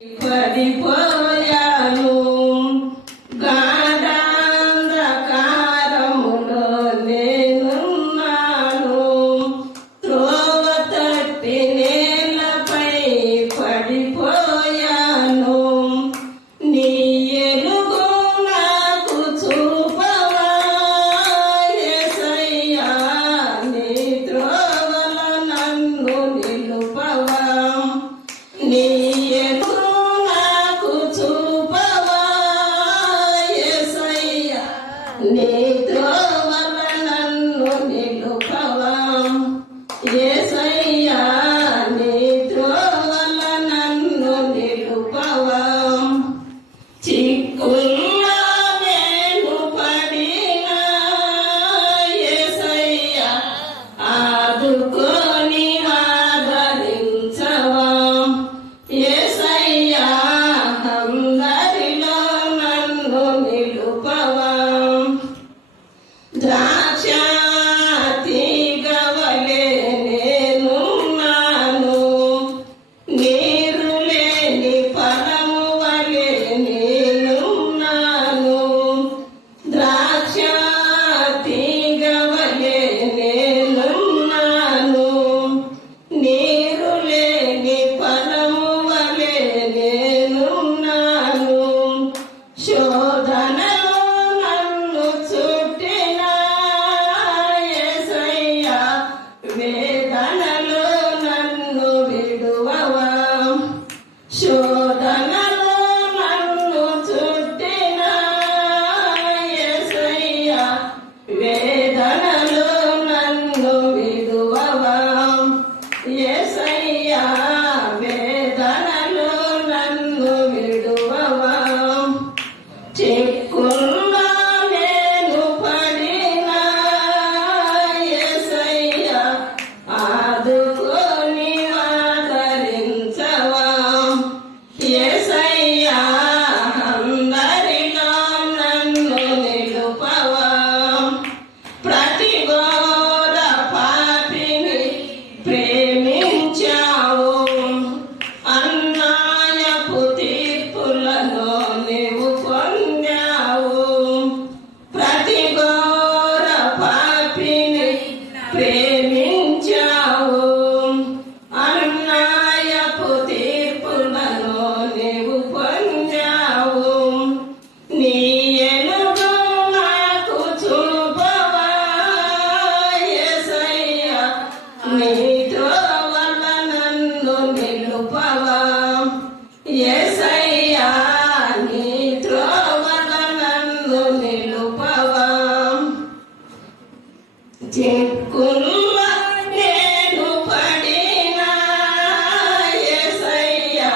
పడిపోయాను గాఢాంధకారములో నేనున్నాను. త్రోవ తప్పి నేలపై పడిపోయాను. నీ ఎలుగు నాకు చూపవా యేసయ్యా, నీ త్రోవల నన్ను నిలుపవా. నీ నీ త్రోవల నన్ను నిలుపవా యేసయ్యా, నీ త్రోవల నన్ను నిలుపవా. చిక్కుల్లో నేను పడినా యేసయ్యా, ఆదుకొని ఆదరించవా యేసయ్యా, అందరిలో నన్ను నిలుపవా. ద్రాక్ష తీగవలే నేనున్నాను, నీరు లేని ఫలము వలె నేనున్నాను. ద్రాక్ష తీగవలే నేనున్నాను, నీరు లేని ఫలము వలె నేనున్నాను. శోధనలో నన్ను చుట్టిన యేసయ్యా, వేదనలో నన్ను విడువవా. శోధనలో నన్ను చుట్టిన యేసయ్యా, వేదనలో నన్ను విడువవా. యేసయ్యా, వేదనలో నన్ను విడువవా. చిక్కుల్లో నేను పడినా యేసయ్యా, ఆదుకొని ఆదరించవా యేసయ్యా, అందరిలో నన్ను నిలుపవా. ప్రతి ఘోర పాపిని ప్రేమించావు, అన్యాయపు తీర్పులను నీవు పొందావు. ప్రతి ఘోర పాపిని ప్రేమించావు, అన్యాయపు తీర్పులను నీవు పొందావు. నీ ఎలుగు నాకు చూపవా యేసయ్యా, నీ త్రోవల నన్ను నిలుపవా యేసయ్యా, నీ త్రోవల నన్ను నిలుపవా. చిక్కుల్లో నేను పడినా యేసయ్యా,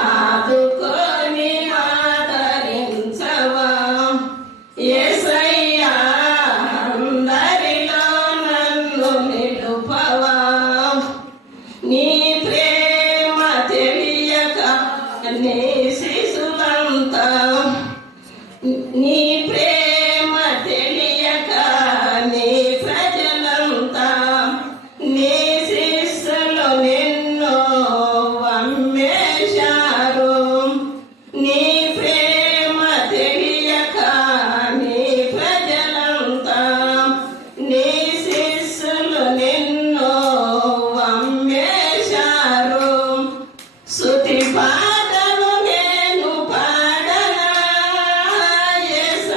ఆదుకొని ఆదరించవా యేసయ్యా, అందరిలో నన్ను నిలుపవా. నీ ప్రేమ తెలియక నీ శిశులంతా, నీ ప్రేమ తెలియక నీ ప్రజలంతా, నీ శిష్యులు నిన్ను అమ్మేశారు. నీ ప్రేమ తెలియక నీ ప్రజలంతా, నీ శిష్యులు నిన్ను అమ్మేశారు. స్తుతి పాటలు నేను పాడనా యేసయ్యా,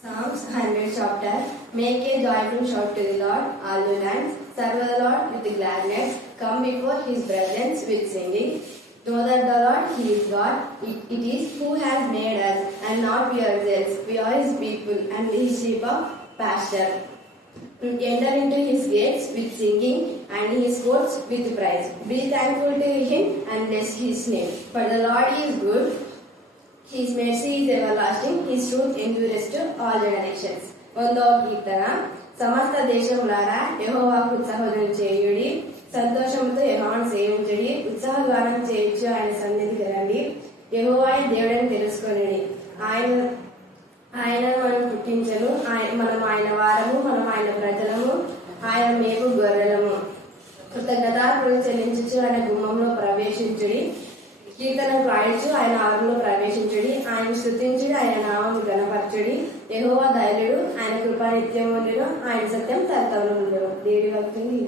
Psalms 100 chapter. Make a joyful shout to the Lord, all you lands. Serve the Lord with gladness. Come before His presence with singing. Know that the Lord, He is God. It is who has made us, and not we ourselves. We are His people, and His sheep of pasture. Enter into His gates with singing, and His courts with praise. Be thankful to Him and bless His name. For the Lord is good. His mercy is everlasting, His truth endures to all generations. వందో కీర్తన. సమస్త దేశములారా యెహోవాకు ఉత్సాహం చేయుడి, సంతోషంతో యెహోవాను సేవించుడి, ఉత్సాహగానం చేయొచ్చు ఆయన సన్నిధికి రండి. యెహోవాయే దేవుడని తెలుసుకొనుడి. ఆయన మనం పుట్టించను, మనం ఆయన వారము, మనం ఆయన ప్రజలము, ఆయన మేపు గొర్రెలము. కృతజ్ఞతార్పణలు చెల్లించుచు ఆయన గుమ్మంలో ప్రవేశించుడి, కీర్తనలు పాడించు ఆయన ఆరులో ప్రవేశించుడి, ఆయన స్తుతించుడి, ఆయన నామము గణపరచుడి. యెహోవా ధైర్యుడు, ఆయన కృప నిత్యం ఉండును, ఆయన సత్యం తరతరములు ఉండును. దేవుడి భక్తిని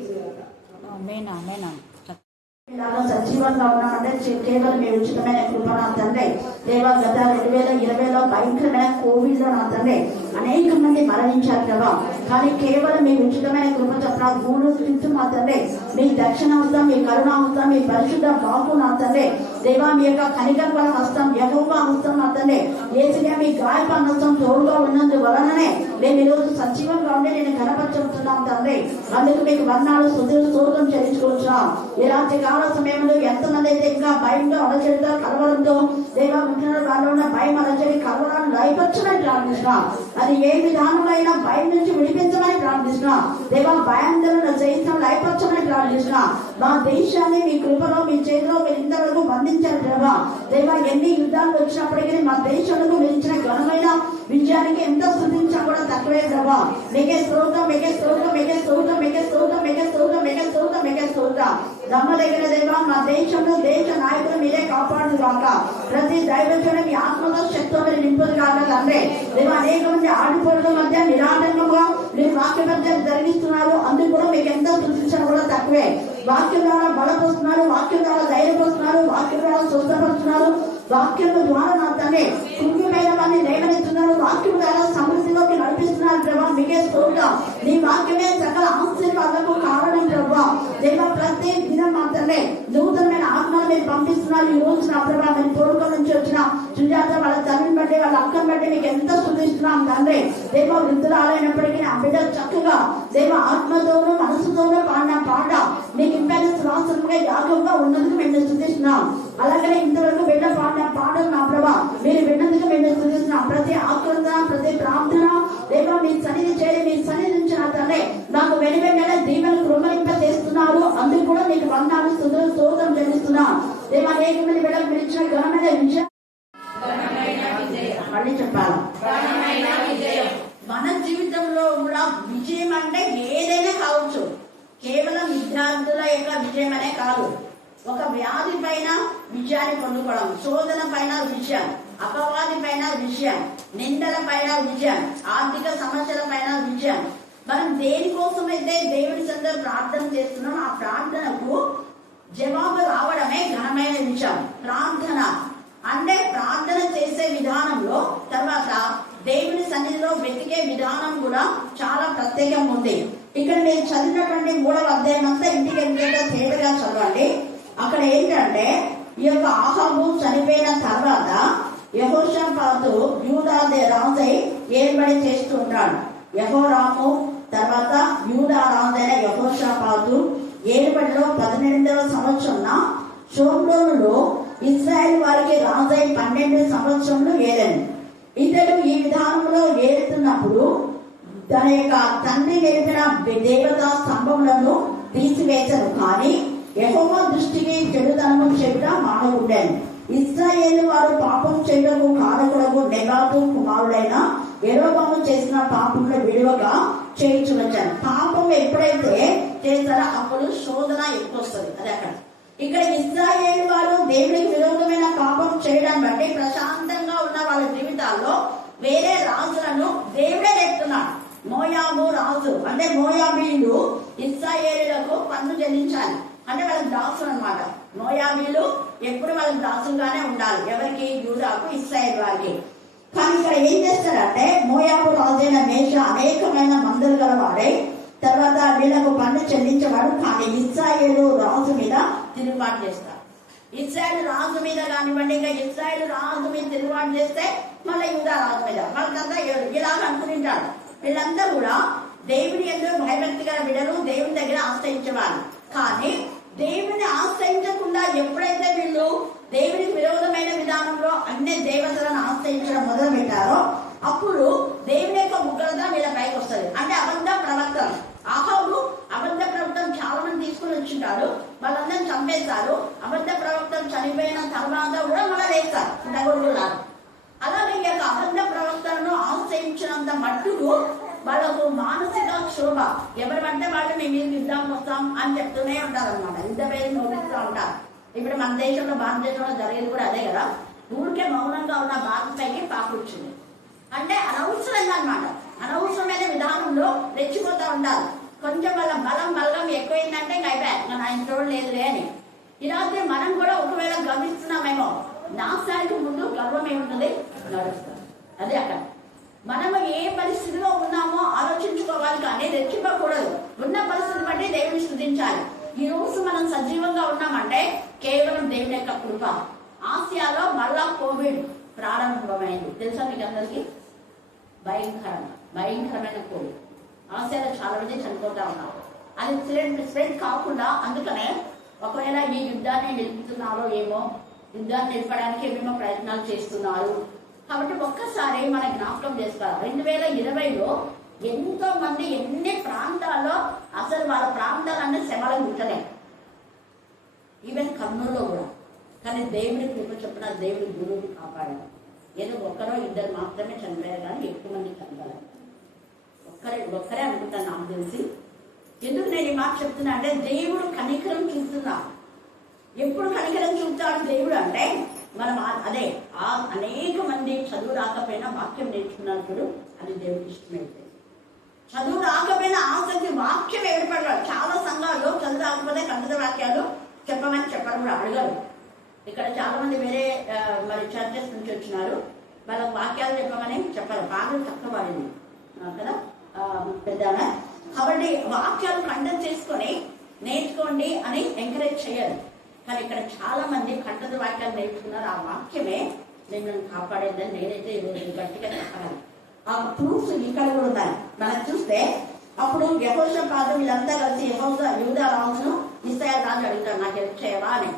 సజీవంగా ఉన్నామంటే కేవలం మీ ఉచితమైన కృప నా తండ్రి. దేవా గత 2020లో భయంకరమైన కోవిడ్ లో నా తండ్రి అనేక మంది మరణించారు ప్రభా. కానీ కేవలం మీ ఉచితమైన కృప చొప్పున గూడు స్థితి మా తండ్రి, మీ దక్షిణావస్థ, మీ కరుణావస్థ, మీ పరిశుద్ధ బాపు నా తండ్రి. దేవా మీ యొక్క కనికర్పణ హస్తం, యెహోవా హస్తం నా తండ్రి, ఏసుగా మీ గాయపన హస్తం తోడుగా ఉన్నందు వలననే మేము ఈరోజు సజీవంగా ఉండి నేను కనపరుచుతున్నాం తండ్రి. అందుకు మీకు వర్ణాలు స్తోత్రం చెల్లించుకుంటున్నాం. ఈ రాత్రి కాల సమయంలో ఎంతమంది అయితే ఇంకా భయంగా అలచడితో కలవడంతో దేవా ఉంటున్నారు, వాళ్ళు ఉన్న భయం అలచడి కలవడాన్ని లయపరచమని ప్రార్థిస్తున్నాం. అది ఏ విధానమైన భయం నుంచి విడిపించమని ప్రార్థిస్తున్నాం. దేవా భయాందోళన జయించడం లయపరచమని ప్రార్థిస్తున్నాం. మా దేశాన్ని మీ కృపలో మీ చేతిలో మీరు ఇంతవరకు బంధించారు ప్రభా. దేవా ఎన్ని యుద్ధాలు వచ్చినప్పటికీ మా దేశంలో మీరు ఇచ్చిన ఘనమైన విజయానికి ఎంత స్థుతించా కూడా తక్కువే ప్రభా. మీకే స్తోత్రం, మీకే స్తోత్రం, మీకే స్తోత్రం, మీకే స్తోత్రం, మీకే స్తోత్రం, మీకే స్తోత్రం, మీకే స్తోత్రం. నమ్మదగిన దేవా, మా దేశంలో దేశ నాయకులు మీరే కాపాడు కాక, ప్రతి దైవజనుడు మీ ఆత్మతో శక్తితో మీరు నింపుదు కాక తండ్రి. దేవా అనేక మంది ఆడిపోవడం మధ్య నిరాటంకంగా మీరు వాక్య మధ్య జరిగిస్తున్నారు. అందుకు కూడా మీకు ఎంత స్థుతించడం కూడా తక్కువే. వాక్యం ద్వారా బలపరుస్తున్నారు, వాక్యం ద్వారా ధైర్యపరుస్తున్నారు, వాక్యం ద్వారా స్వస్థపరుస్తున్నారు, వాక్యం ద్వారా నా తండ్రి కుంగిపోయిన వారిని లేవనెత్తున్నారు, వాక్యం ద్వారా సమృద్ధిలోకి నడిపిస్తున్నారు ప్రభా. మీకే స్తోత్రం. నీ వాక్యమే సకల ఆశీర్వాదాలకు కారణం ప్రభా. దేవా ప్రతి దినం మా తండ్రి నూతనమైన ఆత్మను మీరు పంపిస్తున్నారు. ఈ రోజు నా ప్రభా మీరు తోడుకొని నుంచి వచ్చిన సుజాత వాళ్ళ తండ్రిని బట్టి, వాళ్ళ అక్కని బట్టి మీకు ఎంత స్థుతిస్తున్నాం తండ్రి. దేవ వృద్ధురాలైనప్పటికీ ఆ బిడ్డ చక్కగా దేవ ఆత్మతోనూ మనసుతోనూ పాడిన పాట మీకు ఇంపైన శ్వాసంగా యాగంగా ఉన్నందుకు మేము స్థుతిస్తున్నాం. అలాగనే ఇంతవరకు బిడ్డ పాడిన పాటలు నా ప్రభా మీరు విన్నందుకు మేము స్థుతిస్తున్నాం. ప్రతి ఆక్రంద, ప్రతి ప్రార్థన దేవ మీ సన్నిధి చేరి మీ సన్నిధి నుంచి నా తండ్రి నాకు వెనువెంటనే దీవెనలు కృపలింప చేస్తున్నారు. అందుకు కూడా మీకు వందనాలు స్తోత్రం చెల్లిస్తున్నాం. దేవ అనేక మంది బిడ్డలు మీరు ఇచ్చిన ఘనమైన విజయం మళ్ళీ చెప్పాలి. మన జీవితంలో కూడా విజయం అంటే ఏదైనా కావచ్చు. కేవలం విద్యార్థుల యొక్క విజయం అనే కాదు. ఒక వ్యాధి పైన విజయాన్ని పొందుకోవడం, శోధన పైన విజయం, అపవాది పైన విజయం, నిందల పైన విజయం, ఆర్థిక సమస్యల పైన విజయం. మనం దేనికోసమైతే దేవుడి సందర ప్రార్థన చేస్తున్నాం ఆ ప్రార్థనకు జవాబు రావడమే ఘనమైన విజయం. ప్రార్థన అంటే ప్రార్థన చేసే విధానంలో తర్వాత దేవుని సన్నిధిలో వెతికే విధానం కూడా చాలా ప్రత్యేకంగా ఉంది. ఇక్కడ మీరు చదివినటువంటి 3వ అధ్యాయం అంతా ఇంటికి వెళ్తే తేటగా చదవండి. అక్కడ ఏంటంటే ఈ యొక్క ఆహాబు చనిపోయిన తర్వాత యెహోషాపాతు యూదా రాజై ఏర్పడి చేస్తూ ఉంటాడు. యెహోరాము తర్వాత యూదా రాజైన యెహోషాపాతు ఏర్పడిలో 18వ సంవత్సరంలో షోమ్రోనులో ఇశ్రాయేల్ వారికి రాజై 12 సంవత్సరంలో ఏలాడు. ఇతడు ఈ విధానంలో ఏలుతున్నప్పుడు తన యొక్క తండ్రి నేర్పిన దేవతా స్తంభములను తీసివేశారు. కానీ యెహోవా దృష్టికి చెడుతనము చెడుగా మానకుండాను. ఇశ్రాయేలు వారు పాపం చేయడకు కారకులకు నెబాతు కుమారుడైన యెరోబాము చేసిన పాపంలో విడువగా చేయించవచ్చాను. పాపం ఎప్పుడైతే చేస్తారో అప్పుడు శోధన ఎక్కువ వస్తుంది. అది అక్కడ ఇక్కడ ఇశ్రాయేలు వారు దేవుడికి విరోధమైన పాపం చేయడం బట్టి ప్రశాంతంగా ఉన్న వాళ్ళ జీవితాల్లో వేరే రాజులను దేవుడే నెట్టున్నాడు. మోయాబు రాజు అంటే మోయాబీలు ఇశ్రాయేలులకు పన్ను చెల్లించాలి, అంటే వాళ్ళకి దాసులు అనమాట. మోయాబీలు ఎప్పుడు వాళ్ళకి దాసులుగానే ఉండాలి. ఎవరికి? యూదాకు, ఇశ్రాయేలు వారికి. కానీ ఇక్కడ ఏం చేస్తారంటే మోయాబు రాజైన మేష అనేకమైన మందులు గలవాడై తర్వాత వీళ్ళకు పన్ను చెల్లించేవాడు. కానీ ఇశ్రాయేలు రాజు మీద తిరుగుబాటు చేస్తారు. ఇశ్రాయేలు రాజు మీద కానివ్వండి, ఇంకా ఇశ్రాయేలు రాజు మీద తిరుగుబాటు చేస్తే మళ్ళీ యూదా రాజు మీద వాళ్ళంతా ఇలాగ అనుకుంటారు. వీళ్ళంతా కూడా దేవుని యందు భయభక్తి గల బిడ్డలు, దేవుని దగ్గర ఆశ్రయించేవారు. కానీ దేవుని ఆశ్రయించకుండా ఎప్పుడైతే వీళ్ళు దేవునికి విరోధమైన విధానంలో అన్ని దేవతలను ఆశ్రయించడం మొదలు పెట్టారో అప్పుడు దేవుని యొక్క ఉగ్రత వీళ్ళ పైకి వస్తుంది. అంటే అబద్ధ ప్రవర్తన. అహాబు అబద్ధ ప్రవర్తన చాలా మంది తీసుకుని వచ్చింటారు, వాళ్ళందరినీ చంపేస్తారు. అబద్ధ ప్రవర్తన చనిపోయిన తర్వాత కూడా మళ్ళీ వేస్తారు ఉండగొడుగులారు. అలాగే ఈ యొక్క అబద్ధ ప్రవర్తనను ఆశ్రయించినంత మట్టుకు వాళ్ళకు మానసిక క్షోభ. ఎవరు పడితే వాళ్ళు మేము యుద్ధానికి వస్తాం అని చెప్తూనే ఉంటారు అనమాట. యుద్ధ పేరు నోపిస్తూ ఉంటారు. ఇప్పుడు మన దేశంలో, భారతదేశంలో జరిగేది కూడా అదే కదా. ఊరికే మౌనంగా ఉన్న భారతపైకి పాకుచ్చింది. అంటే అనవసరంగా అనమాట, అనవసరమైన విధానంలో రెచ్చిపోతూ ఉంటారు. కొంచెం వాళ్ళ బలం ఎక్కువైందంటే ఇంకా అయిపోయాయి, ఇంకా నా ఇంట్లో లేదులే అని. ఇలాగే మనం కూడా ఒకవేళ గమనిస్తున్నామేమో, నాశనానికి ముందు గర్వం ఏముంటుంది? నడుస్తుంది. అదే అక్కడ మనము ఏ పరిస్థితిలో ఉన్నామో ఆలోచించుకోవాలి, కానీ రెచ్చిపోకూడదు. ఉన్న పరిస్థితి బట్టి దేవుని స్తుతించాలి. ఈ రోజు మనం సజీవంగా ఉన్నామంటే కేవలం దేవుని యొక్క కృప. ఆసియాలో మళ్ళా కోవిడ్ ప్రారంభమైంది. తెలుసా మీకు అందరికీ? భయంకరమైన కోవిడ్. ఆసియాలో చాలా మంది చనిపోతా ఉన్నారు. అది స్ప్రెడ్ కాకుండా, అందుకనే ఒకవేళ ఈ యుద్ధాన్ని నిలుపుతున్నారో ఏమో, యుద్ధాన్ని నిలపడానికి ఏమేమో ప్రయత్నాలు చేస్తున్నారు. కాబట్టి ఒక్కసారి మన జ్ఞాపకం చేసుకోవాలి. 2020లో ఎంతో మంది ఎన్ని ప్రాంతాల్లో అసలు వాళ్ళ ప్రాంతాలన్నీ శమలకు ముట్టలే, ఈవెన్ కర్నూలులో కూడా. కానీ దేవుడి కృప చొప్పున దేవుడి గురువుని కాపాడారు. ఏదో ఒక్కరో ఇద్దరు మాత్రమే చనిపోయారు, కానీ ఎక్కువ మంది చనిపోయారు. ఒక్కరే అనుకుంటాను నాకు తెలిసి. ఎందుకు నేను ఈ మాట చెప్తున్నా అంటే, దేవుడు కనికరం చూస్తున్నా. ఎప్పుడు కనికరం చూపుతాడు దేవుడు అంటే, మనం అదే అనేక మంది చదువు రాకపోయినా వాక్యం నేర్చుకున్నప్పుడు అది దేవుడికి ఇష్టమైతే. చదువు రాకపోయినా ఆసక్తి వాక్యం ఏర్పడరు. చాలా సంఘాల్లో చదువు రాకపోతే కంఠత వాక్యాలు చెప్పమని చెప్పరు కూడా, అడగరు. ఇక్కడ చాలా మంది వేరే మరి చర్చెస్ నుంచి వచ్చినారు, వాళ్ళకి వాక్యాలు చెప్పమని చెప్పరు. బాగా తక్కువ వాడింది కదా పెద్ద. కాబట్టి వాక్యాలు కంఠం చేసుకొని నేర్చుకోండి అని ఎంకరేజ్ చేయాలి. కానీ ఇక్కడ చాలా మంది కంఠత వాక్యాలు నేర్చుకున్నారు. ఆ వాక్యమే మిమ్మల్ని కాపాడేదని నేనైతే ఈరోజు గట్టిగా చెప్పగలను. ఆ ప్రూఫ్స్ ఇక్కడ కూడా ఉన్నాయి. మనం చూస్తే అప్పుడు యెహోషాపాతు వీళ్ళంతా కలిసి యూదా రాజును ఇశ్రాయేలు రాజు అడుగుతారు, నాకు హెల్ప్ చేయవా అని.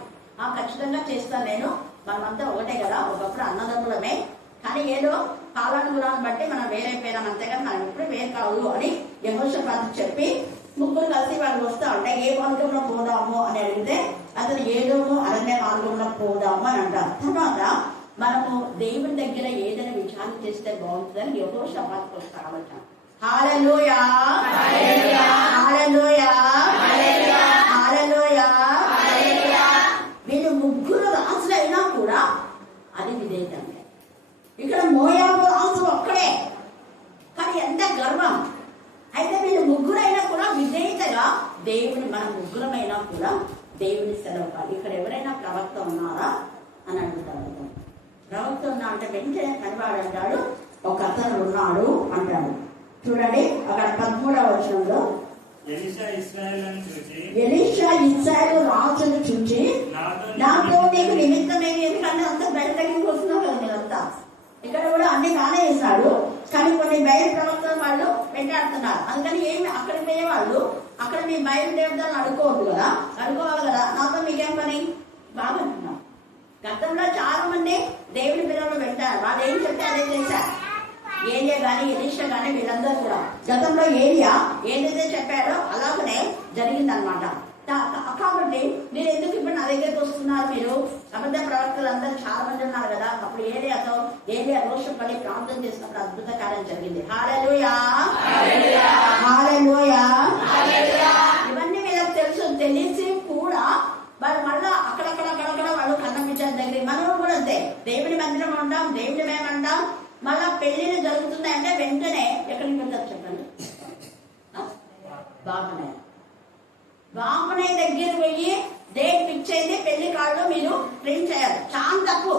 ఖచ్చితంగా చేస్తాను నేను, మనమంతా ఒకటే కదా, ఒకప్పుడు అన్నదమ్ములమే. కానీ ఏదో కాలానుగుణాన్ని బట్టి మనం వేరైపోయినాం, అంతేగాని మనం ఎప్పుడు వేరు కాదు అని యెహోషాపాతు చెప్పి ముగ్గురు కలిసి వాళ్ళు వస్తా ఉంటే ఏ మార్గంలో పోదాము అని అడిగితే అతను ఏదోమో అరణ్య మార్గంలో పోదాము అని అంటారు. తర్వాత మనము దేవుని దగ్గర ఏదైనా విచారణ చేస్తే బాగుంటుందని యెహోషాపాతుకు వస్తామట. హల్లెలూయా, హల్లెలూయా, హల్లెలూయా, హల్లెలూయా. వీళ్ళు ముగ్గురు రాజులైనా కూడా అది విధేయత. ఇక్కడ మోయాబు రాజు ఒక్కడే, కానీ ఎంత గర్వం. అయితే వీళ్ళు ముగ్గురైనా కూడా విధేయతగా దేవుని, మన ముగ్గురమైనా కూడా దేవుని సెలవు. ఇక్కడ ఎవరైనా ప్రవక్త ఉన్నారా అని అడుగుతారు. ప్రవక్త ఉన్నా అంటే వెంటనే కనివాడు అంటాడు, ఒక అతను ఉన్నాడు అంటాడు. చూడండి అక్కడ 13వ వచనంలో, ఎలీషా ఇశ్రాయేలు రాజును చూచి నాతో నీకు నిమిత్తమేమి, ఎందుకంటే అంత బయటకి వస్తున్నావు కదా మీరంతా. ఇక్కడ కూడా అన్ని బాగానే చేశాడు, కానీ కొన్ని బయలు ప్రవక్తలు వాళ్ళు వెంటాడుతున్నారు. అందుకని ఏమి అక్కడికి పోయే వాళ్ళు అక్కడ మీ బయలు దేవతలను అడుకోవద్దు కదా, అడుకోవాలి కదా, నాతో మీకేం పని బాగా అంటున్నాం. గతంలో చాలా మంది దేవుడి పిల్లలు వెళ్తారు, వాళ్ళు ఏం చెప్తే అదే చేశారు. ఏలియా కానీ ఎలీషా కానీ వీళ్ళందరూ కూడా గతంలో ఏలియా ఏదైతే చెప్పారో అలాగనే జరిగిందనమాట. కాబట్టి మీరు ఎందుకు ఇప్పుడు నా దగ్గరికి వస్తున్నారు? మీరు అబద్ధ ప్రవక్తలు అందరూ చాలా మంది ఉన్నారు కదా. అప్పుడు ఏలియా రోషపడి ప్రార్థన చేసినప్పుడు అద్భుత కార్యం జరిగింది. హల్లెలూయా, హల్లెలూయా. ఇవన్నీ వీళ్ళకి తెలుసు. తెలిసి కూడా వాళ్ళు మళ్ళా అక్కడక్కడ వాళ్ళు కన్నపించారు దగ్గర. మనం కూడా అంతే, దేవుని మందిరం ఉంటాం, దేవుని మేమంటాం. మళ్ళా పెళ్లిని జరుగుతుంది అంటే వెంటనే ఎక్కడికి వెళ్తారు చెప్పండి? బాగున్నాయి దగ్గర పోయి డేట్ ఫిక్స్ అయింది, పెళ్లి కార్డు మీరు ప్రింట్ చేయాలి. చాలా తప్పు.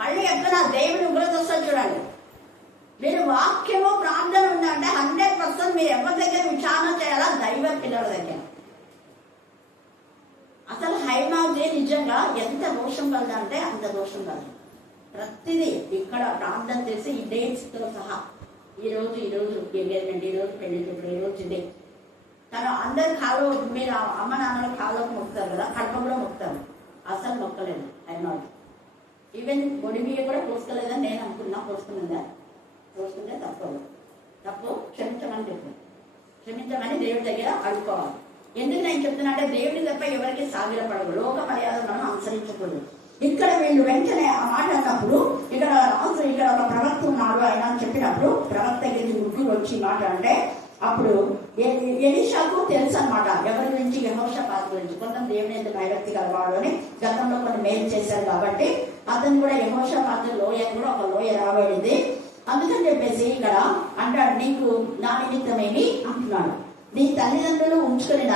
మళ్ళీ ఎక్కడ దేవుని ఉగ్రత వస్తుంది చూడండి. మీరు వాక్యము ప్రార్థన ఉందంటే 100% మీరు ఎవరి దగ్గర విచారణ చేయాలా? దైవ పిల్లల దగ్గర. అసలు హైమావతి నిజంగా ఎంత దోషం కలదంటే అంత దోషం కలదు. ప్రతిదీ ఇక్కడ ప్రార్థన చేసి ఈ డేట్స్ తో సహా ఈ రోజు ఎంగేజ్మెంట్, ఈ రోజు పెళ్లి చూపుడు, ఈ రోజు ఇదే. తను అందరు కాలు, మీరు అమ్మ నాన్నల కాళ్ళకు మొక్కుతారు కదా, కడప కూడా మొక్కుతారు. అసలు మొక్కలేదు హైమావతి. ఈవెన్ బొడి బియ్య కూడా పోసుకోలేదని నేను అనుకున్నా. పోసుకుంటే తప్పు క్షమించమని చెప్పాను. క్షమించమని దేవుడి దగ్గర అడుక్కోవాలి. ఎందుకు నేను చెప్తున్నా అంటే దేవుడి తప్ప ఎవరికి సాగిలపడదు, లోక మర్యాద మనం అనుసరించకూడదు. ఇక్కడ వీళ్ళు వెంటనే ఆ మాట అన్నప్పుడు ఇక్కడ ఒక ప్రవక్త ఉన్నాడు ఆయన అని చెప్పినప్పుడు ప్రవక్త దగ్గరికి ముగ్గురు వచ్చి మాట అంటే అప్పుడు ఎలీషాకు తెలుసు అనమాట ఎవరి గురించి, యెహోషాపాతు గురించి. కొంత దేవుని ఎంత భయభక్తి కలవాడు అని గతంలో కొన్ని మేలు చేశారు కాబట్టి అతను కూడా యెహోషాపాతు లోయ కూడా ఒక లోయ రాబడింది. అందుకని చెప్పేసి ఇక్కడ అంటాడు, నీకు నా నిమిత్తమేమి అంటున్నాడు, నీ తల్లిదండ్రులు ఉంచుకున్న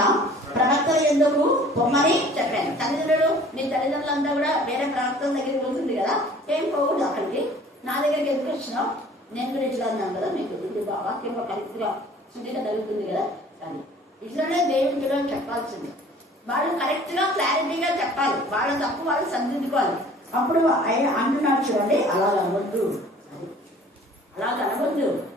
ప్రవక్తల ఎందుకు పొమ్మని చెప్పాను. నీ తల్లిదండ్రులంతా కూడా వేరే ప్రవక్తల దగ్గరికి పోతుంది కదా, ఏం పోకూడదు అక్కడికి. నా దగ్గరికి ఎందుకు వచ్చినావు? నేను కూడా ఇట్లా అన్నాను కదా, మీకు ఇది వాక్యం కరెక్ట్ గా శుద్ధిగా జరుగుతుంది కదా. కానీ ఇట్లానే దేవుని పిల్లలు చెప్పాల్సింది. వాళ్ళు కరెక్ట్ గా క్లారిటీగా చెప్పాలి. వాళ్ళ తప్పు వాళ్ళు సరిదిద్దుకోవాలి. అప్పుడు ఆయన అంటున్నాడు చూడండి, అలా అనవద్దు,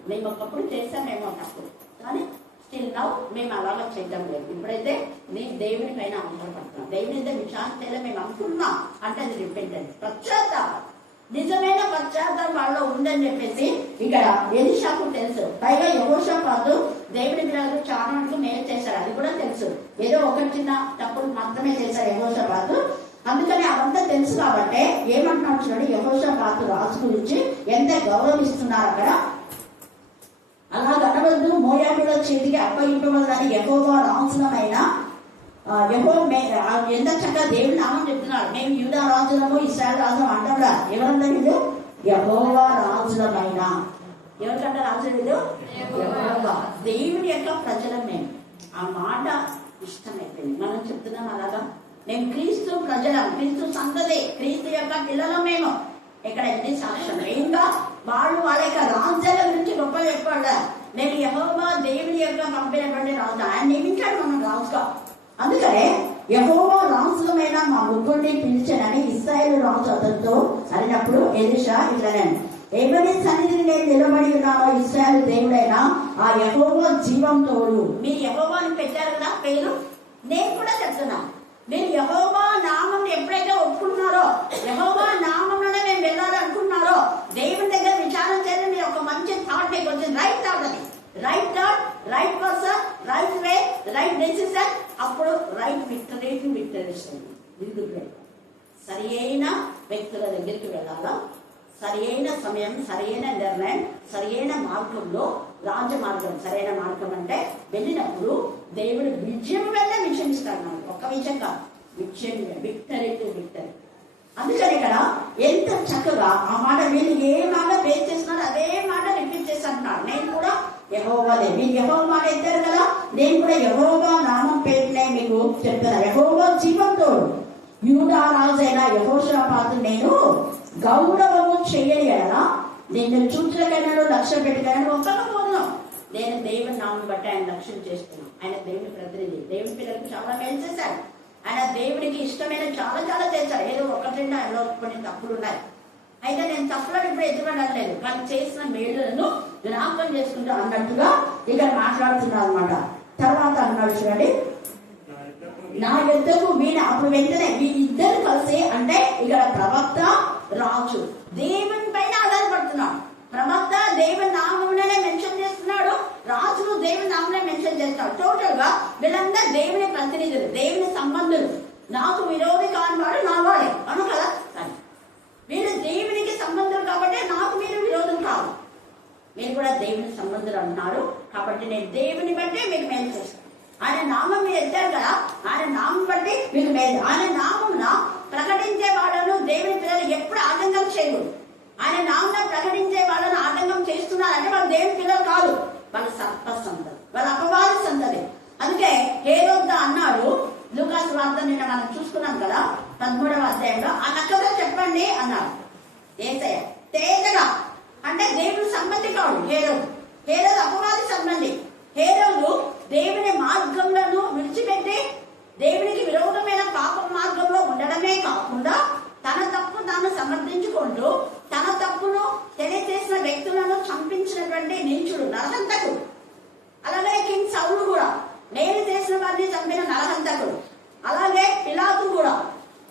మేము ఒకప్పుడు చేశామేమో తప్పు, కానీ స్టిల్ నౌ మేము అలాగా చేయడం లేదు. ఇప్పుడైతే నేను దేవుని పైన ఆధారపడుతున్నాం. దేవుని అయితే విచారణలో మేము అనుకున్నాం అంటే అది రిపెంటెన్స్, పశ్చాత్తాపం, నిజమైన పశ్చాత్తాపం వాళ్ళలో ఉందని చెప్పేసి ఇక్కడ ఎలీషాకు తెలుసు. పైగా యెహోషాపాతు దేవుని పిల్లలకు చాలా వరకు మేలు చేశారు, అది కూడా తెలుసు. ఏదో ఒక చిన్న తప్పులు మాత్రమే చేశారు యెహోషాపాతు. అందుకని అవంతా తెలుసు కాబట్టి ఏమంటున్నాడు చూడండి, యెహోషాపాతు రాజు గురించి ఎంత గౌరవిస్తున్నారు అక్కడ. అలా గనవద్దు, మోయాబుల చేతికి అప్పగింపవద్దని యెహోవా రాజులమైన ఎంత చక్కగా దేవుని నామం చెప్తున్నారు. మేము యూదా రాజులము, ఇశ్రాయేలు రాజులం అంటారా? ఎవరంతా వీళ్ళు? యెహోవా రాజులమైన. ఎవరికంటే రాజులు వీళ్ళు? యెహోవా, దేవుని యొక్క ప్రజలం మేము. ఆ మాట ఇష్టమైపోయింది. మనం చెప్తున్నాం అలాగా, మేము క్రీస్తు ప్రజలం, క్రీస్తు సంతతి, క్రీస్తు యొక్క పిల్లలం మేము. ఇక్కడ ఎన్ని సాక్ష్యం. ఇంకా వాళ్ళు వాళ్ళ యొక్క రాజ్యాల గురించి గొప్ప చెప్పాడు. నేను యెహోవా దేవుని యొక్క పంపినటువంటి రాజు, ఆయన నియమించాడు మనం రాజుగా. అందుకనే యెహోవా రాజులమైన మా ముగ్గురిని పిలిచానని ఇశ్రాయేలు రాజు అతనితో అడిగినప్పుడు ఎలీషా ఇట్లనే, ఎవరి సన్నిధిని నేను నిలబడి ఉన్నానో ఇశ్రాయేలు దేవుడైనా ఆ యెహోవా జీవం తోడు. మీరు యెహోవాని పెట్టారు కదా పేరు, నేను కూడా చెప్తున్నా. మీరు యెహోవా నామం ఎప్పుడైతే ఒప్పుకున్నారో, యెహోవా నామంలోనే మేము వెళ్ళాలనుకున్నారో, దేవుని దగ్గర విచారణ చేయాలి. మీరు ఒక మంచి థాట్ మీకు వచ్చింది, రైట్ థాట్, అది right thought, right person, right way, right decision. అప్పుడు రైట్ విక్టరీ ఇస్తుంది. సరి అయిన వ్యక్తుల దగ్గరికి వెళ్ళాలా, సరి అయిన సమయం, సరైన నిర్ణయం, సరైన మార్గంలో, రాజమార్గం, సరైన మార్గం అంటే వెళ్ళినప్పుడు దేవుడు విజయం వెళ్ళే విషయం ఇస్తాడు. మనకు ఒక్క విషయం కాదు, విజయం, విక్టరీ టు విక్టరీ. అందుకని ఇక్కడ ఎంత చక్కగా ఆ మాట వీళ్ళు ఏ మాట బేస్ చేస్తున్నారో అదే మాట రిపీట్ చేసి అంటున్నాడు, నేను కూడా యెహోవాదే. మీరు యెహోవా ఎత్తారు కదా, నేను కూడా యెహోవా నామం పేరునే మీకు చెప్తున్నా. యెహోవా జీవంతో యూదా రాజైన యెహోషాపాతు నేను గౌరవము చేయని ఎడలా నిన్ను చూచులకైనా లక్ష్యం పెట్టుకైనా ఒక్కకపోతున్నాం. నేను దేవుని నామం బట్టి ఆయన లక్ష్యం చేస్తున్నాను. ఆయన దేవుని ప్రతినిధి, దేవుని పిల్లలకు చాలా మేలు చేశాడు. ఆయన దేవుడికి ఇష్టమైన చాలా చాలా చేశాడు. ఏదో ఒకటి ఆయనలో కొన్ని తప్పులు ఉన్నాయి. అయితే నేను తప్పులను ఇప్పుడు ఎదురుపడలేదు, కానీ చేసిన మేలులను జ్ఞాపకం చేసుకుంటూ అన్నట్టుగా ఇక్కడ మాట్లాడుతున్నారు అనమాట. తర్వాత అన్నాడు చూడండి, నా యుద్ధకు వీణ. అప్పుడు వెంటనే మీ ఇద్దరు కలిసి, అంటే ఇక్కడ ప్రవక్త రాజు దేవుని పైన ఆధారపడుతున్నాడు. ప్రవక్త దేవుని నామంలోనే మెన్షన్ చేస్తున్నాడు, రాజును దేవుని నామంలో మెన్షన్ చేస్తున్నాడు. టోటల్ గా వీళ్ళందరూ దేవుని ప్రతినిధులు, దేవుని సంబంధులు. నాకు విరోధి కాని వాడు నా వాడే అను కదా. కానీ వీళ్ళు దేవునికి సంబంధులు కాబట్టి నాకు మీరు విరోధం కాదు. మీరు కూడా దేవుని సంబంధులు అంటున్నారు కాబట్టి నేను దేవుని బట్టి మీకు మేలు చేస్తాను. ఆయన నామం మీరు ఎత్తారు కదా, ఆయన నామం బట్టి మీకు మేలు. ఆయన నామం ప్రకటించే వాళ్ళను దేవుని పిల్లలు ఎప్పుడు ఆటంకం చేయకూడదు. ఆయన నామం ప్రకటించే వాళ్ళను ఆటంకం చేస్తున్నారంటే వాళ్ళు దేవుని పిల్లలు కాదు, వాళ్ళ సర్ప సంతతి, వాళ్ళ అపవాది సంతతి. అందుకే హేరోదు అన్నాడు లూకాసు వార్త చూసుకున్నాం కదా 13వ అధ్యాయంలో. ఆ నక్కగా చెప్పండి అన్నారు యేసయ్య తేజగా. అంటే దేవుడు సంబంధి కాదు హేరోదు అపవాది సంబంధి. హేరోదు దేవుని మార్గంలో విడిచిపెట్టి దేవునికి విరోధమైన పాప మార్గంలో ఉండడమే కాకుండా తన తప్పు తాను సమర్థించుకుంటూ తన తప్పును తెలియజేసిన వ్యక్తులను చంపించినటువంటి నీచుడు, నరహంతకుడు. అలాగే కింగ్ సౌలు కూడా నేను చేసిన వారిని చంపిన నరహంతకుడు. అలాగే పిలాతు కూడా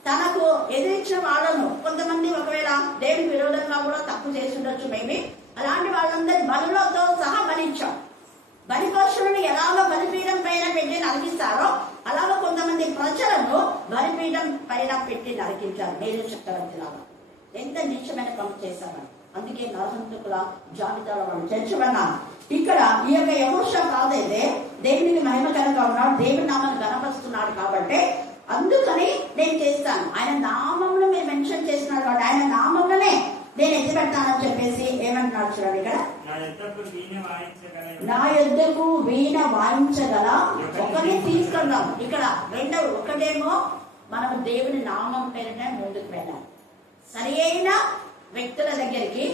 తనకు ఎదిరించిన వాళ్ళను కొంతమంది ఒకవేళ దేవుని విరోధంగా కూడా తప్పు చేసి ఉండొచ్చు మేబీ. అలాంటి వాళ్ళందరి బలులతో సహా బలించాం. బలిపశువుని ఎలాగో బలిపీఠం పైన పెట్టి నరికిస్తారో అలాగో కొంతమంది ప్రజలను బలిపీఠం పైన పెట్టి నరికించారు. నేను చక్రవర్తిలాగా ఎంత నీచమైన పనులు చేశామని. అందుకే నరహంతకుల జాబితాలో వాళ్ళు చేర్చబడినారు. ఇక్కడ ఈ యొక్క యెహోషాపాతు అయితే దేవునికి మహిమకరంగా ఉన్నాడు, దేవుని నామాన్ని గణపరుస్తున్నాడు. కాబట్టి అందుకని నేను చేస్తాను. ఆయన నామంలో మీరు మెన్షన్ చేస్తున్నాడు కాబట్టి ఆయన నామంలోనే నేను ఎత్తిపెడతానని చెప్పేసి ఏమంటున్నాడు చూడండి. ఇక్కడ నా యొద్దకు వీణ వాయించగల ఒకరిని తీసుకుందాం. ఇక్కడ రెండవ ఒకటేమో మనం దేవుని నామం పేరునే ముందుకు వెళ్ళాలి. సరి అయిన వ్యక్తుల దగ్గరికి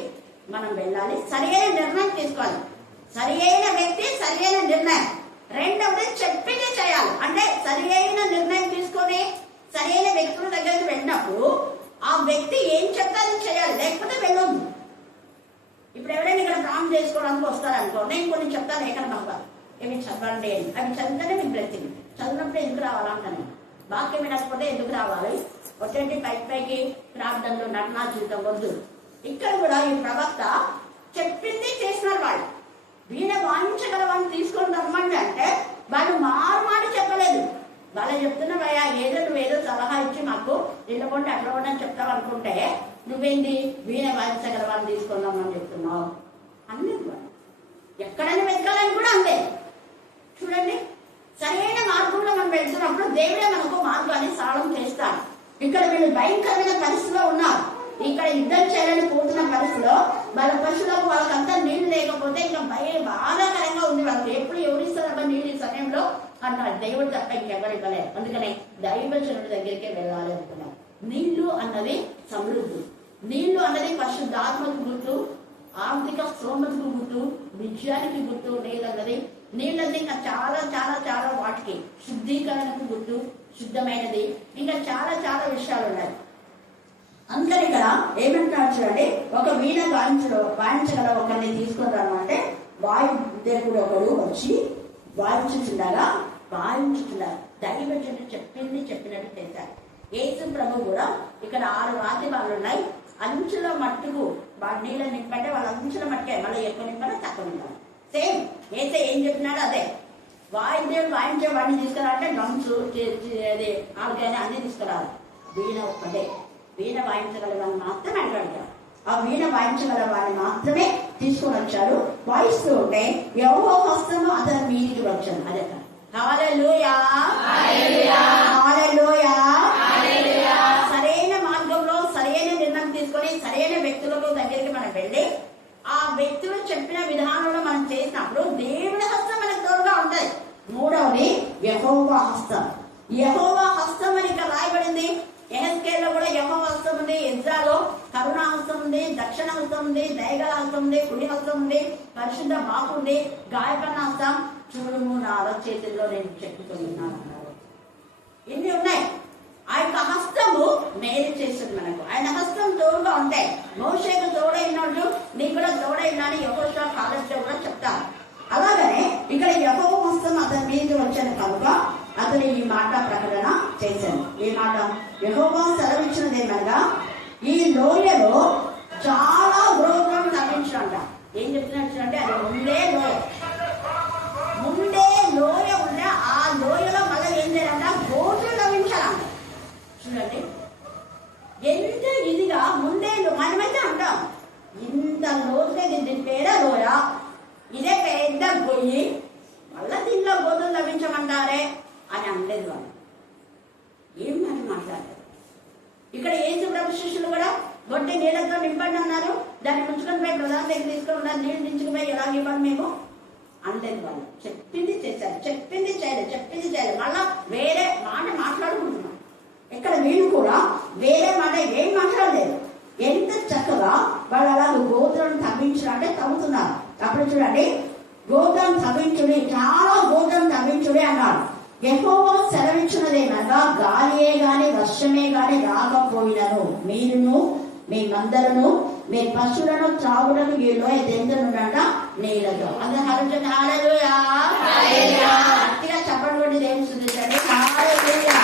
మనం వెళ్ళాలి, సరి అయిన నిర్ణయం తీసుకోవాలి. సరి అయిన వ్యక్తి సరి అయిన నిర్ణయం. రెండవది చెప్పింది చేయాలి. అంటే సరి అయిన నిర్ణయం తీసుకొని సరి అయిన వ్యక్తుల దగ్గరికి వెళ్ళినప్పుడు ఆ వ్యక్తి ఏం చెప్తారో చేయాలి, లేకపోతే వెళ్ళొద్దు. ఇప్పుడు ఎవరైనా ఇక్కడ ప్రాణం చేసుకోవడానికి వస్తారనుకో, నేను కొన్ని చెప్తాను ఏకనమ్మగా ఇవి చదవండి అని. అవి చదివితేనే మీకు బ్లెస్సింగ్. చదివినప్పుడు ఎందుకు రావాలంటాను, వాక్యం వినకపోతే ఎందుకు రావాలి? వచ్చేటి పైకి ప్రార్థనలు నటనా జీవితం వద్దు. ఇక్కడ కూడా ఈ ప్రవక్త చెప్పింది చేసినారు. వాళ్ళు వీణ వాయించగల వాళ్ళని తీసుకొని రమ్మండి అంటే వాళ్ళు మారు చెప్పలేదు. వాళ్ళు చెప్తున్నావయ్యా ఏదో నువ్వేదో సలహా ఇచ్చి మాకు ఇళ్ళ కొంటే అట్లా కొంటే చెప్తావు అనుకుంటే నువ్వేంది వీణ వాయించగల వాళ్ళని తీసుకుందామని చెప్తున్నావు అన్నీ. ఎక్కడైనా వెతకాలని కూడా అంతే. చూడండి, సరైన మార్గంలో మనం వెళ్తున్నప్పుడు దేవుడే మనకు మార్గాన్ని సరళం చేస్తాడు. ఇక్కడ వీళ్ళు భయంకరమైన పరిస్థితిలో ఉన్నారు. ఇక్కడ యుద్ధం చేయాలని పోతున్న పరిస్థితిలో వాళ్ళ పశువులకు వాళ్ళకంతా నీళ్లు లేకపోతే ఇంకా బాధాకరంగా ఉంది. వాళ్ళకి ఎప్పుడు ఎవరిస్తారబ్బా నీళ్ళు ఈ సమయంలో అన్నారు. దేవుడు తప్ప ఇంకెవరు ఇవ్వలేదు. అందుకనే దైవజనుడి దగ్గరికే వెళ్ళాలి అనుకున్నారు. నీళ్లు అన్నది సమృద్ధి, నీళ్లు అన్నది పరిశుద్ధాత్మకు గుర్తు, ఆర్థిక స్తోమతకు గుర్తు, విజయానికి గుర్తు. నీళ్ళు అన్నది ఇంకా చాలా చాలా చాలా వాటికి శుద్ధీకరణకు గుర్తు, శుద్ధమైనది. ఇంకా చాలా చాలా విషయాలు ఉన్నాయి. అందుకని ఇక్కడ ఏమంటున్నారు చూడండి, ఒక వీణ వాయించగల ఒకరిని తీసుకొని రమ్మంటే వాయుదేవుడు ఒకడు వచ్చి వాయించుచుండగా దైవజనుడు చెప్పినట్టు చేశారు. యేసు ప్రభు కూడా ఇక్కడ 6 రాతి వాళ్ళు ఉన్నాయి. అంచుల మట్టుకు వాడి నీళ్ళ నింపంటే వాళ్ళ అంచుల మట్టుకే, మళ్ళీ ఎక్కువ నింపాలి తక్కువ నింపాలి. సేమ్ ఏసే ఏం చెప్పినాడో అదే. వాయిద్యం వాయించే వాడిని తీసుకురాలంటే డ్రమ్స్ అది ఆల్కైనా అన్ని తీసుకురాలి. వీణ ఒక్కటే, వీణ వాయించగల వాడిని మాత్రమే అడిగాడు. ఆ వీణ వాయించగల వాడిని మాత్రమే తీసుకొని వచ్చారు. వాయిస్తూ ఉంటే యెహోవా హస్తము అతని మీదికి వచ్చాను. అదే హల్లెలూయా, హల్లెలూయా. సరైన మార్గంలో సరైన నిర్ణయం తీసుకొని సరైన వ్యక్తులకు దగ్గరికి మనం వెళ్ళి ఆ వ్యక్తులు చెప్పిన విధానంలో మనం చేసినప్పుడు దేవుని హస్తం మనకు తోడుగా ఉంటాయి. మూడవది యెహోవా హస్తం. యెహోవా హస్తం అని ఇక్కడ రాయబడింది. ఎహెజ్కేలులో కూడా యెహోవా హస్తం ఉంది, ఎజ్రాలో కరుణా హస్తం ఉంది, దక్షిణ హస్తం ఉంది, దయగల హస్తం ఉంది, కుడి హస్తం ఉంది, పరిశుద్ధ బాపు ఉంది, గాయపన్న హస్తం. చూడుము నా అరచేతుల్లో నేను చెప్పుకొని ఉన్నాను. ఇన్ని ఉన్నాయి. ఆ యొక్క హస్తము మేలు చేస్తుంది మనకు. ఆయన హస్తం తోడుగా ఉంటాయి. మోషేకు తోడైనట్టు నీకు కూడా తోడైనాని యెహోషువ కాలంలో కూడా చెప్తాను. అలాగనే ఇక్కడ యెహోవా హస్తం అతని మీదకి వచ్చాను కనుక అతను ఈ మాట ప్రకటన చేశాను. ఈ మాట యెహోవా సెలవిచ్చినది ఏమనగా ఈ లోయలో చాలా గృహం లభించినంట. ఏం చెప్తున్నట్టు అది ముందే లోయ ఉంటే ఆ లోయలో మళ్ళీ ఏం చేయాలంట, గోతులు లభించాలంట. చూడండి ఎంత ఇదిగా ముందే మనమైతే అంటాం ఇంత లోతుగా దీని పేరే లోయ, ఇదే పెద్ద గొయ్యి, మళ్ళా దీనిలో గోతులు లభించమంటారే అని అనలేదు వాళ్ళు. ఏం మాట్లాడారు. ఇక్కడ యేసు ప్రభు శిష్యులు కూడా గొడ్డి నీళ్ళతో నింపండి అన్నారు. దాన్ని ముంచుకొని పోయి ప్రధాన దగ్గర తీసుకొని ఉన్నారు. నీళ్ళు దించుకుపోయి ఎలా ఇవ్వండి మేము అనలేదు వాళ్ళు. చెప్పింది చేశారు, చెప్పింది చేయలేదు. మళ్ళా వేరే మాట మాట్లాడుకుంటున్నాం. ఇక్కడ వీళ్ళు కూడా వేరే మాట ఏం మాట్లాడలేదు. ఎంత చక్కగా వాళ్ళు అలాగ గోత్రం తవ్వించడం అంటే తవ్వుతున్నారు. అప్పుడు చూడండి, గోత్రం తవ్వించుడి, చాలా గోత్రం తవ్వించుడి అన్నాడు. యెహోవా సెలవిచ్చినదేమనగా, గాలియే గాని వర్షమే గాని రాకపోయినను మీరును మీ మందలను మీ పశువులను త్రాగులను ఈ లోయ దేంతనుండట నీళ్ళతో. అందరూ హల్లెలూయా గట్టిగా చెప్పండి, దేవుని స్తుతించండి. హల్లెలూయా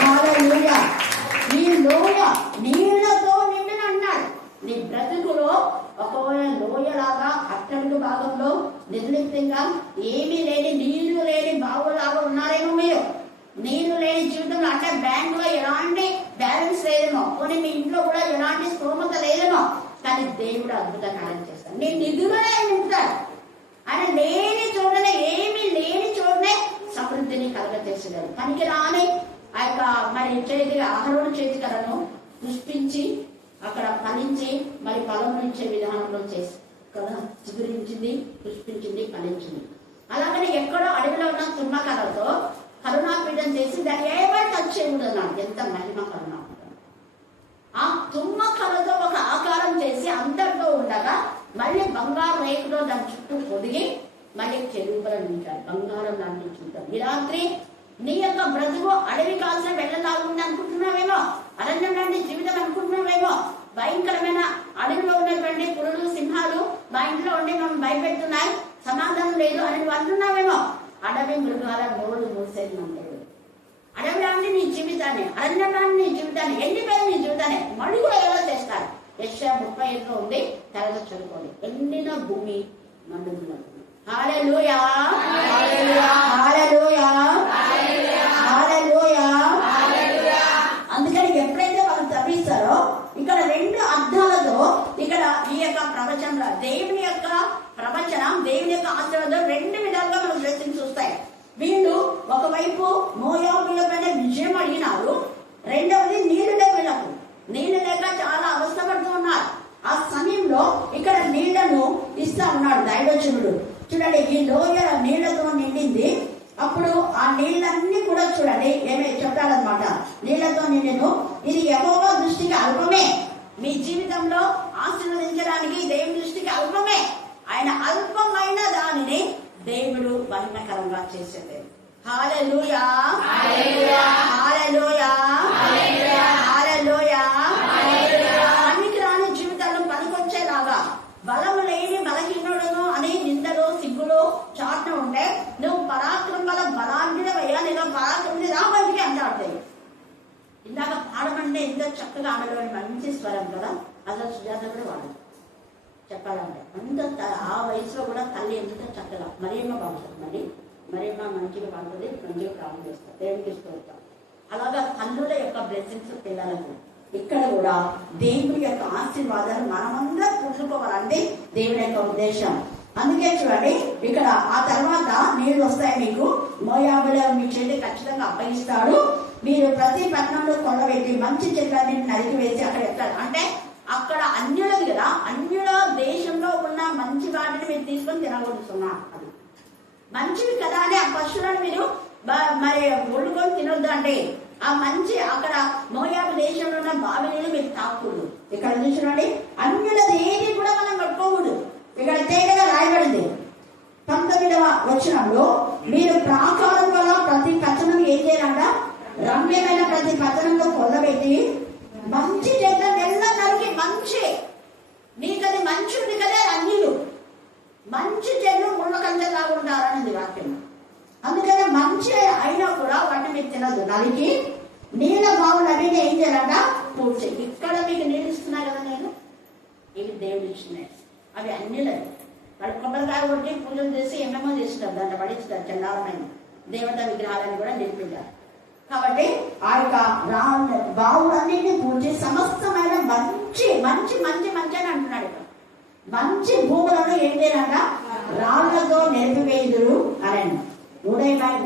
హల్లెలూయా. ఈ లోయ నీళ్లతో నిండిన అన్నాడు. నీ బ్రతుకులో ఒకవేళ లోయలాగా అట్టడుగు భాగంలో నిర్లిప్తంగా ఏమీ లేని, నీళ్లు లేని బావులాగా ఉన్నారేమో మీరు. నీళ్లు లేని జీవితంలో అంటే బ్యాంకులో ఎలాంటి బ్యాలెన్స్ లేదేమో, కొన్ని మీ ఇంట్లో కూడా ఎలాంటి స్తోమత లేదేమో, కానీ దేవుడు అద్భుత కార్యం చేస్తాడు. నీ నిధులనే నింపుతాడు. ఆయన లేని చోటనే, ఏమీ లేని చోటనే సమృద్ధిని కలగచేసేదాడు. పనికి రాని ఆ యొక్క మరి చేతి ఆహారం చేతికలను పుష్పించి అక్కడ ఫలించి మరి ఫలం ఇచ్చే విధానంలో చేసి కదా చిగురించింది, పుష్పించింది, ఫలించింది. అలాగనే ఎక్కడో అడవిలో ఉన్న తుమ్మకలతో కరుణాపీఠం చేసి దాన్ని ఏమైనా టచ్ చేయకూడదన్నాడు. ఎంత మహిమ కరుణాపీఠం! ఆ తుమ్మకలతో ఒక ఆకారం చేసి అందరితో ఉండగా మళ్ళీ బంగారు రేకులో దాని చుట్టూ పొదిగి మళ్ళీ చెరువులో నింటాడు. బంగారం లాంటి చూద్దాం. ఈ రాత్రి నీ యొక్క బ్రతుకు అడవి కాల్సిన వెళ్ళలాగుంది అనుకుంటున్నావేమో, అరణ్యం లాంటి జీవితం అనుకుంటున్నావేమో, భయంకరమైన అడవిలో ఉన్నటువంటి పులులు, సింహాలు మా ఇంట్లో ఉండి మనం భయపెడుతున్నాయి, సమాధానం లేదు అని నువ్వు అంటున్నావేమో. అడవి మృగాల నోరు మూసేది అంటాడు. అడవి లాంటి నీ జీవితాన్ని, అరణ్యం లాంటి నీ జీవితాన్ని, ఎండిపోయిన నీ జీవితాన్ని మడుగులో ఎలా చేస్తారు? యెషయా 35 ఉంది, తర్వాత చదువుకోండి. ఎండిన భూమి మడుగులో. హల్లెలూయా హల్లెలూయా హల్లెలూయా. అందుకని ఎప్పుడైతే వాళ్ళు తవ్విస్తారో ఇక్కడ 2 అర్థాలతో ఇక్కడ ఈ యొక్క ప్రవచనంలో దేవుని యొక్క ప్రవచనం, దేవుని యొక్క ఆశీర్వాదం 2 విధాలుగా మనం బ్లెస్సింగ్స్ వస్తాయి. వీళ్ళు ఒకవైపు మోయాబుల పైన విజయం అడిగినారు, రెండవది నీళ్లు లేక వీళ్ళకు నీళ్లు లేక చాలా అవస్థపడుతూ ఉన్నారు. ఆ సమయంలో ఇక్కడ నీళ్లను ఇస్తా ఉన్నాడు దైవజనుడు. చూడండి, ఈ లోయ నీళ్లతో నిండింది. అప్పుడు ఆ నీళ్ళన్నీ కూడా చూడండి ఏమే చెప్పాలన్నమాట, నీళ్లతో నిండెను. ఇది యెహోవా దృష్టికి అల్పమే. మీ జీవితంలో ఆశీర్వదించడానికి దేవుని దృష్టికి అల్పమే. ఆయన అల్పమైన దానిని దేవుడు మహిమకరంగా చేసేది. హల్లెలూయా హల్లెలూయా హల్లెలూయా హల్లెలూయా. పనికి రాని జీవితాలను పనికొచ్చేలాగా, బలము లేని బలహీనుడును అని నిందలో సిగ్గులో చాటున ఉంటే నువ్వు పరాక్రమాల బలాన్నివయ్యా, నేను పరాక్రమని రా బయటికి అంటాడు. ఇందాక పాడమంటే ఎంత చక్కగా ఆమెలో మంచి స్వరం కదా, అసలు సుజాత కూడా వాడదు చెప్పాలంటే. అంత ఆ వయసులో కూడా తల్లి ఎంత చక్కగా మరియమ్మ పాడుతుంది. మరియమ్మ మంచిగా పాడుతుంది, మంచిగా ప్రార్థన చేస్తారు, దేవుడికి ఇష్టం. అలాగా తల్లుల యొక్క బ్లెస్సింగ్స్ పిల్లలకు ఇక్కడ కూడా దేవుడి యొక్క ఆశీర్వాదాలు మనమందరం పొందుకోవాలంటే దేవుడి యొక్క ఉద్దేశం. అందుకే చూడండి ఇక్కడ ఆ తర్వాత నీళ్లు వస్తాయి మీకు, మోయాబులో మీ చేతి ఖచ్చితంగా అప్పగిస్తాడు. మీరు ప్రతి పట్టణంలో కొల్లబెట్టి మంచి చెట్లన్నీ నరికి వేసి అక్కడ ఎత్తారు. అంటే అక్కడ అన్యులది కదా, అన్యుల దేశంలో ఉన్న మంచి వాటిని మీరు తీసుకొని తినగలుగుతున్నా, అది మంచివి కదా అని ఆ పశువులను మీరు మరి వండుకొని తినొద్దు. అంటే ఆ మంచి అక్కడ మోయాబు దేశంలో ఉన్న బావి నీళ్ళు మీరు తాకూడదు. ఇక్కడ చూడండి, అన్యులది ఏది కూడా మనం పట్టుకోకూడదు. ఇక్కడ తేలిగా రాయబడింది 19వ వచనంలో, మీరు ప్రాకారం వల్ల ప్రతి పట్టణం ఏం చేయాలంట, రమ్యమైన ప్రతి పట్టణంలో కొల్లబెట్టి మంచి చెట్ల నెల్ల నరికి, మంచి నీకది మంచి ఉంది కదా అన్యులు, మంచి చెట్లు ముళ్ళ కంచెలాగా ఉంటారనేది వాక్యం. అందుకని మంచి అయినా కూడా వాటిని మీరు తినదు, నరికి నీళ్ళ బావులు అవి ఏం చేయాలంట పూడ్చి. ఇక్కడ మీకు నీళ్ళు ఇస్తున్నా కదా నేను, ఇవి దేవుడు ఇచ్చినాయి, అవి అన్యులవి. వాళ్ళు కొబ్బరికాయ కొట్టి పూజలు చేసి ఏమేమో చేస్తారు, దాంట్లో పడిస్తారు చండాలమైన దేవత విగ్రహాలను కూడా నిలిపించారు. కాబట్టి ఆ యొక్క బావులన్నింటినీ పూడ్చి సమస్తమైన మంచి మంచి మంచి మంచి అని అంటున్నాడు. ఇక్కడ మంచి భూములను ఏం చేయాలంట, రాళ్లతో నిలిపివేయుదురు అని.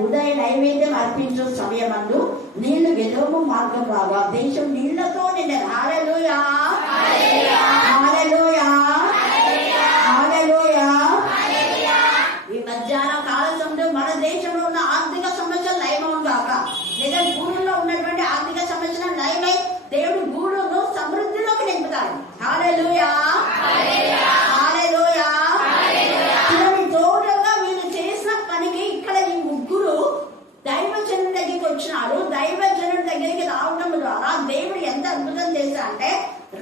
ఉదయ నైవేద్యం అర్పించు సమయమందు నీళ్లు వెలుగు మార్గం రాగా దేశం నీళ్లతో నిండెను. హల్లెలూయా హల్లెలూయా హల్లెలూయా. ఈ మధ్యాహ్న కాల సమయంలో మన దేశంలో ఉన్న ఆర్థిక సమస్యలు నయమం కాక, లేదా భూముల్లో ఉన్నటువంటి ఆర్థిక సమస్యలను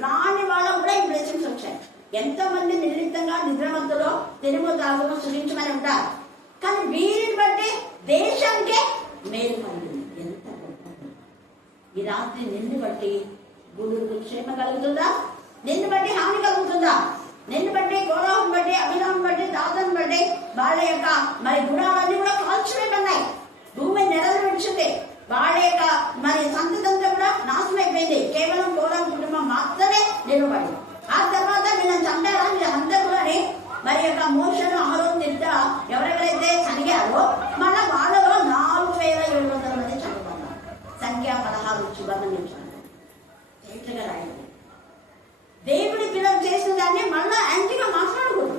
రాని వాళ్ళకు కూడా ఈ బ్లెస్సింగ్స్ వచ్చాయి. ఎంతో మంది నిర్లిప్తంగా నిద్రమత్తులో తిరుగుతారు సుఖించమని ఉంటారు, కానీ వీరిని బట్టి దేశానికే మేలు కలిగింది. ఎంత ఈ రాత్రి నిన్ను బట్టి గురువుకు క్షేమ కలుగుతుందా? నిన్ను బట్టి హాని కలుగుతుందా? నిన్ను బట్టి గౌరవం బట్టి అభిరామం బట్టి దాతను బట్టి వాళ్ళ యొక్క మరి గుణాలన్నీ కూడా కాల్చివేయబడినాయి. భూమి నెరలు విడిచింది. వాళ్ళ యొక్క మరి సంతతంతో కూడా నాశనం అయిపోయింది. కేవలం గౌరవం కుటుంబం మాత్రమే నిలబడి. ఆ తర్వాత వీళ్ళని చంపారా వీళ్ళందరూ కూడా మరి యొక్క మోషను ఆరోగ్యం తింటా ఎవరెవరైతే చనిగారో మళ్ళా వాళ్ళలో 4700 మంది చనిపోతున్నారు. సంఖ్య 16 చివరిగా రాయండి. దేవుడి పిల్లలు చేసిన దాన్ని మళ్ళా యాంటీగా మాట్లాడకూడదు.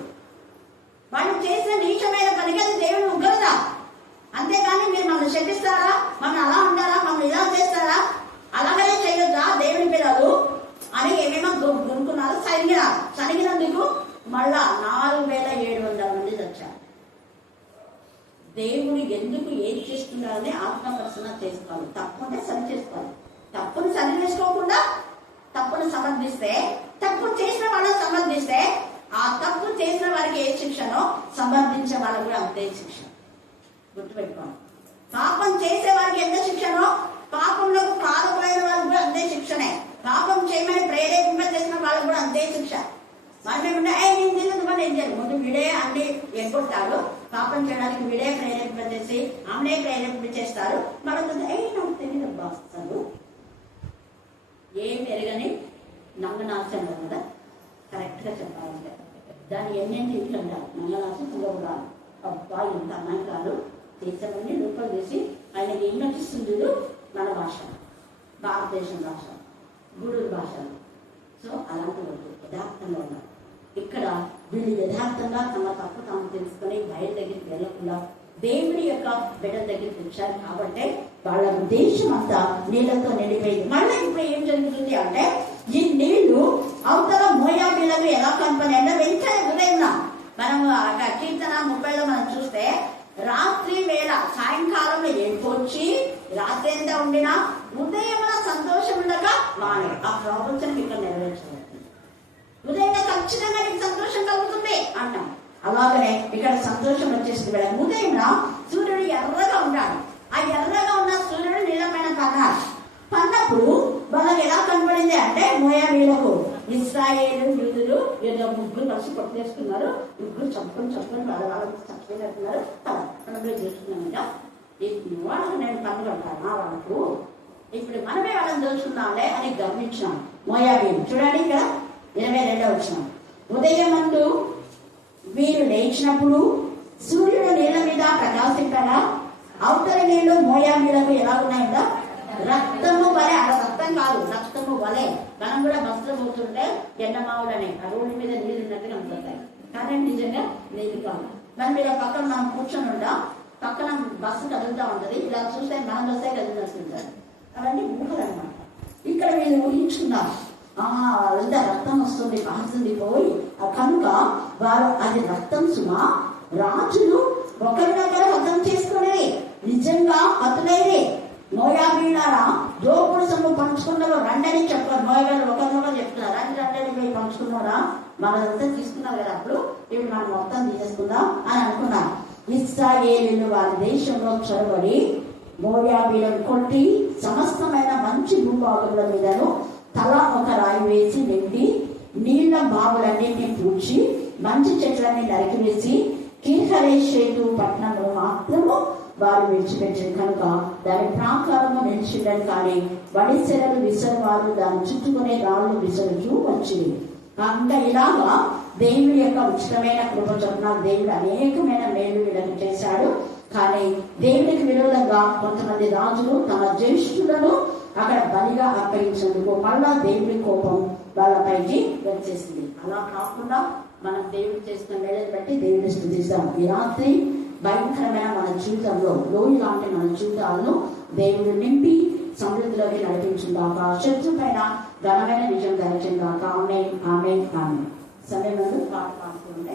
వాళ్ళు చేసిన నీచమైన పనికి అది దేవుడు ఉగ్రత. అంతేకాని మీరు మమ్మల్ని శపిస్తారా, మమ్మల్ని అలా ఉంటారా, మమ్మల్ని ఇలా చేస్తారా, అలాగనే చేయొద్దా దేవుడి పిల్లలు అని ఏమేమో గురుకున్నారు. సరిగినందుకు మళ్ళా 4700 మంది వచ్చారు. దేవుడు ఎందుకు ఏం చేస్తున్నారని ఆత్మపరిశీలన చేసుకోవాలి. తప్పుంటే సరి చేసుకోవాలి. తప్పును సరి చేసుకోకుండా తప్పును సమర్థిస్తే, తప్పు చేసిన వాళ్ళని సమర్థిస్తే ఆ తప్పు చేసిన వారికి ఏ శిక్షనో సమర్థించే వాళ్ళకు కూడా అంతే శిక్ష. గుర్తుపెట్టుకోండి. పాపం చేసే వారికి ఎంత శిక్షనో పాపంలో కారకులైన వాళ్ళకి కూడా అంతే శిక్షనే. పాపం చేయమని ప్రేరేపింప చేసిన వాళ్ళకు కూడా అంతే శిక్ష. మనమేమంటే నేను తెలియదు మనం ఏం చేయాలి, ముందు వీడే అన్ని ఎగ్గొట్టాడు. పాపం చేయడానికి వీడే ప్రేరేపింప చేసి ఆమెనే ప్రేరేపింప చేస్తారు. మనకు నాకు తెలియదు బాస్తారు ఏం ఎరగని నంగనాశం కదా కరెక్ట్ గా చెప్పాలంటే దాన్ని ఎన్నింటి ఇట్లా ఉండాలి. నంగనాశం కూడా అబ్బా ఇంత అన్నాయి కాదు చేసామని రూపాయలు చేసి ఆయనకి ఏం నటిస్తుంది మన భాష, భారతదేశం భాష, గూడూరు భాష. సో అలాంటి వద్దు, యథార్థంగా ఉన్నారు. ఇక్కడ వీళ్ళు యథార్థంగా తమ తప్పు తాము తెలుసుకొని బయట దగ్గరికి వెళ్ళకుండా దేవుడి యొక్క బిడ్డ దగ్గరికి వచ్చారు. కాబట్టి వాళ్ళ దేశం అంతా నీళ్లతో నిండిపోయింది. మళ్ళీ ఇప్పుడు ఏం జరుగుతుంది అంటే ఈ నీళ్లు అవతల మోయాబీలకు ఎలా కనపడి అంటే వెంటనే ఉదయం మనం కీర్తన 30లో మనం చూస్తే రాత్రి వేళ సాయంకాలంలో ఏడ్కొచ్చి రాత్రి ఎంత ఉండినా ఉదయం సంతోషం ఉండగా మానే ఆ ప్రవచనం ఇక్కడ నెరవేర్చబడుతుంది. ఉదయం ఖచ్చితంగా నీకు సంతోషం కలుగుతుంది అంటాం. అలాగనే ఇక్కడ సంతోషం వచ్చేసింది. వేళ ఉదయం సూర్యుడు ఎర్రగా ఉంటాడు. ఆ ఎర్రగా ఉన్న సూర్యుడు నీళ్ళపైన పన్నప్పుడు వాళ్ళకి ఎలా కనబడింది అంటే మోయాబీలకు ఇశ్రాయేలు యూదులు ఏదో ముగ్గురు కలిసి కొట్టేస్తున్నారు. ముగ్గురు చంపుకొని వాళ్ళకి చచ్చిపోయినట్టున్నారు. మనం చూస్తున్నాం వాళ్ళకు నేను పన్ను కట్టాను వాళ్ళకు, ఇప్పుడు మనమే వాళ్ళని దోచుకున్నాంలే అని గమనించాం. మోయాబీలు చూడండి ఇక్కడ 22వ వచనం. ఉదయమందు వీరు లేచినప్పుడు సూర్యుడు నీళ్ల మీద ప్రకాశింపగా అవతల నీళ్లు మోయాబీలకు ఎలా ఉన్నాయంట రక్తము వలె. అక్కడ రక్తం కాదు, రక్తము వలె. మనం కూడా బస్సులో పోతుంటే ఎండమావులనే ఆ రోడ్డు మీద నీళ్ళు ఉన్నట్టుగా అనిపిస్తాయి, కానీ నిజంగా నీళ్ళు కాదు. మనం ఇలా పక్కన మనం కూర్చొని ఉంటాం, పక్కన బస్సు కదులుతూ ఉంటది. ఇలా చూస్తే మనం వస్తే కదులుతుంటారు. అవన్నీ ఊహలు అనమాట. ఇక్కడ మీరు ఊహించుకున్నారు అంత రక్తం వస్తుంది కాస్తుంది పోయి కనుక వారు అది రక్తం సుమా రాజులు ఒకరినొకరు హతం చేసుకునేది నిజంగా హతులైదే. మోయాబీలారా దోపుడు సొమ్ము పంచుకున్నారు రండని చెప్పారు. మోయాబీలు ఒకరినొకరు చెప్తున్నారు రండి మీరు పంచుకున్నారా, మనదంతా తీసుకున్నారు కదా, అప్పుడు ఇప్పుడు మనం మొత్తం తీసేసుకుందాం అని అనుకున్నారు. ఇశ్రాయేలీయులు వారి దేశంలో చొరబడి మోయాబీలను కొట్టి సమస్తమైన మంచి భూభాగముల మీదను తల ఒక రాయి వేసి నిండి నీళ్ల బావులన్నింటినీ పూడ్చి మంచి చెట్లన్నీ నరికివేసి కీర్హరేషేతు పట్టణంలో మాత్రము వారు విడిచిపెట్టారు. కనుక దాని ప్రాకారము నిలిచిందని కానీ వడిసెరలు విసరవారు దాన్ని చుట్టుకునే రాళ్ళు విసరుచూ వచ్చింది. ఇంకా ఇలాగా దేవుడి యొక్క ఉచితమైన కృప చొప్పున దేవుడు అనేకమైన మేలు వీళ్ళని చేశాడు. కానీ దేవుడికి విరోధంగా కొంతమంది రాజులు తమ జ్యేష్ఠులను అక్కడ బలిగా అప్పగించేందుకు మళ్ళా దేవుడి కోపం వాళ్ళపైకి వచ్చేసింది. అలా కాకుండా మనం దేవుడు చేసిన మేళని బట్టి దేవుడిని స్తుతిస్తాం. ఈ రాత్రి భయంకరమైన మన జీవితంలో లోయ లాంటి మన జీవితాలను దేవుడు నింపి సమృద్ధిలోకి నడిపించుగాక. శత్రు పైన ఘనమైన విజయం ధరించుగాక. ఆమేన్ ఆమేన్ ఆమేన్. సమయం పాట పాడుతుంటే